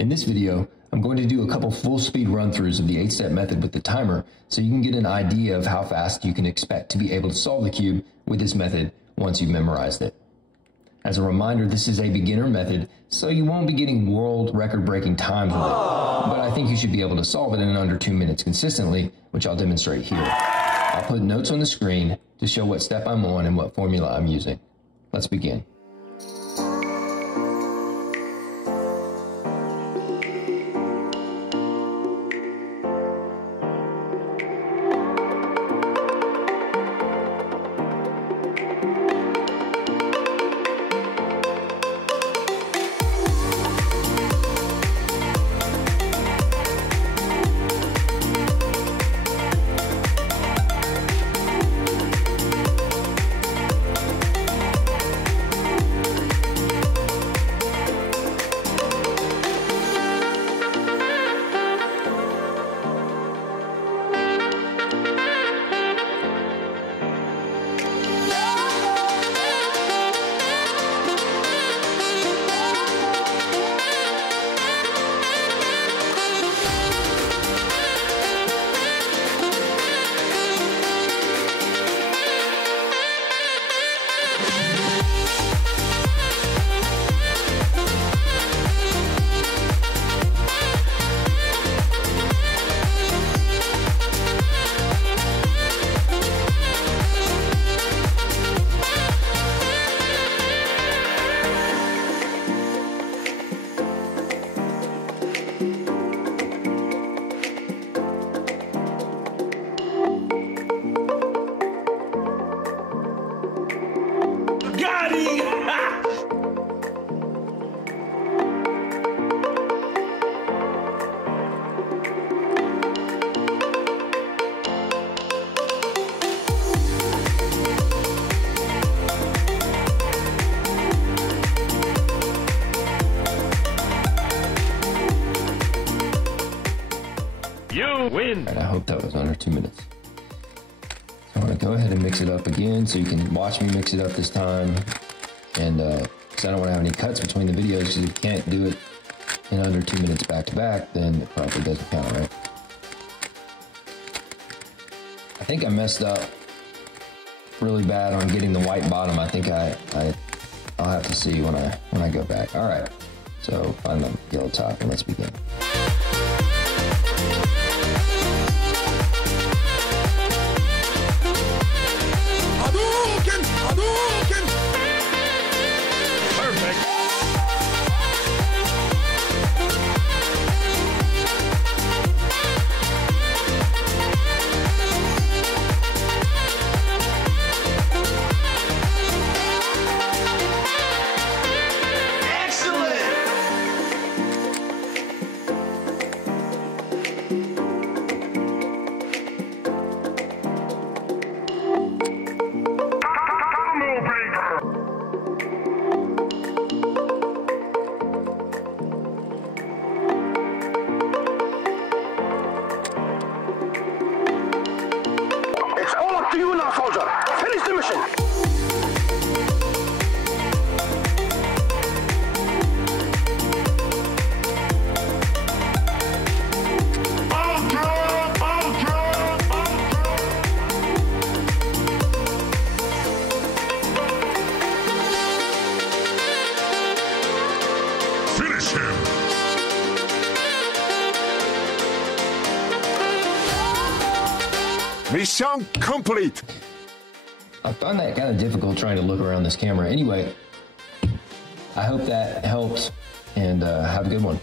In this video, I'm going to do a couple full speed run-throughs of the 8-step method with the timer so you can get an idea of how fast you can expect to be able to solve the cube with this method once you've memorized it. As a reminder, this is a beginner method, so you won't be getting world record-breaking times with it, but I think you should be able to solve it in under 2 minutes consistently, which I'll demonstrate here. I'll put notes on the screen to show what step I'm on and what formula I'm using. Let's begin. You win! All right, I hope that was under 2 minutes. I want to go ahead and mix it up again so you can watch me mix it up this time. And because I don't want to have any cuts between the videos, because if you can't do it in under 2 minutes back to back, then it probably doesn't count, right? I think I messed up really bad on getting the white bottom. I think I'll have to see when I go back. All right, so find the yellow top and let's begin. To you now, soldier. Finish the mission. Finish him! Mission complete. I find that kind of difficult trying to look around this camera. Anyway, I hope that helped, and have a good one.